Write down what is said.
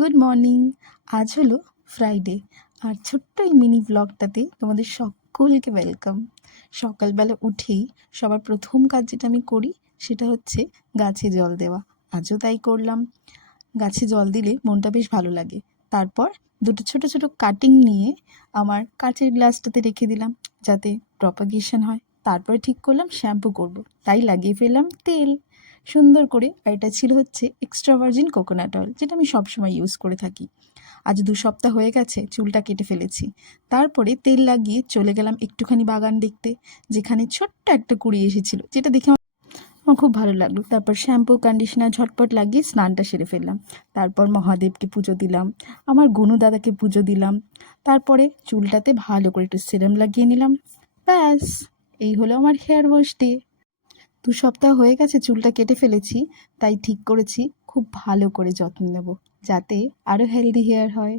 Good morning. আজ হলো Friday, আর ছোট্ট এই মিনি ব্লগটাতে তোমাদের সকলকে ওয়েলকাম। সকালবেলা উঠেই সবার প্রথম কাজ যেটা আমি করি সেটা হচ্ছে গাছে জল দেওয়া। আজও তাই করলাম। গাছে জল দিলে মনটা বেশ ভালো লাগে। তারপর দুটো ছোট ছোট কাটিং নিয়ে আমার কাচের গ্লাসটাতে রেখে দিলাম যাতে প্রপাগেশন হয়। তারপরে ঠিক করলাম শ্যাম্পু করব, তাই লাগিয়ে ফেললাম তেল সুন্দর করে। আর এটা ছিল হচ্ছে এক্সট্রা ভার্জিন কোকোনাট অয়েল, যেটা আমি সবসময় ইউজ করে থাকি। আজ 2 সপ্তাহ হয়ে গেছে চুলটা কেটে ফেলেছি। তারপরে তেল লাগিয়ে চলে গেলাম একটুখানি বাগান দেখতে, যেখানে ছোট্ট একটা কুড়ি এসেছিল, যেটা দেখে আমার খুব ভালো লাগলো। তারপর শ্যাম্পু কন্ডিশনার ঝটপট লাগিয়ে স্নানটা সেরে ফেললাম। তারপর মহাদেবকে পুজো দিলাম, আমার গুনু দাদাকে পুজো দিলাম। তারপরে চুলটাতে ভালো করে একটু সিরাম লাগিয়ে নিলাম। ব্যাস, এই হলো আমার হেয়ার ওয়াশ ডে। 2 সপ্তাহ হয়ে গেছে চুলটা কেটে ফেলেছি, তাই ঠিক করেছি খুব ভালো করে যত্ন নেব, যাতে আরও হেলদি হেয়ার হয়।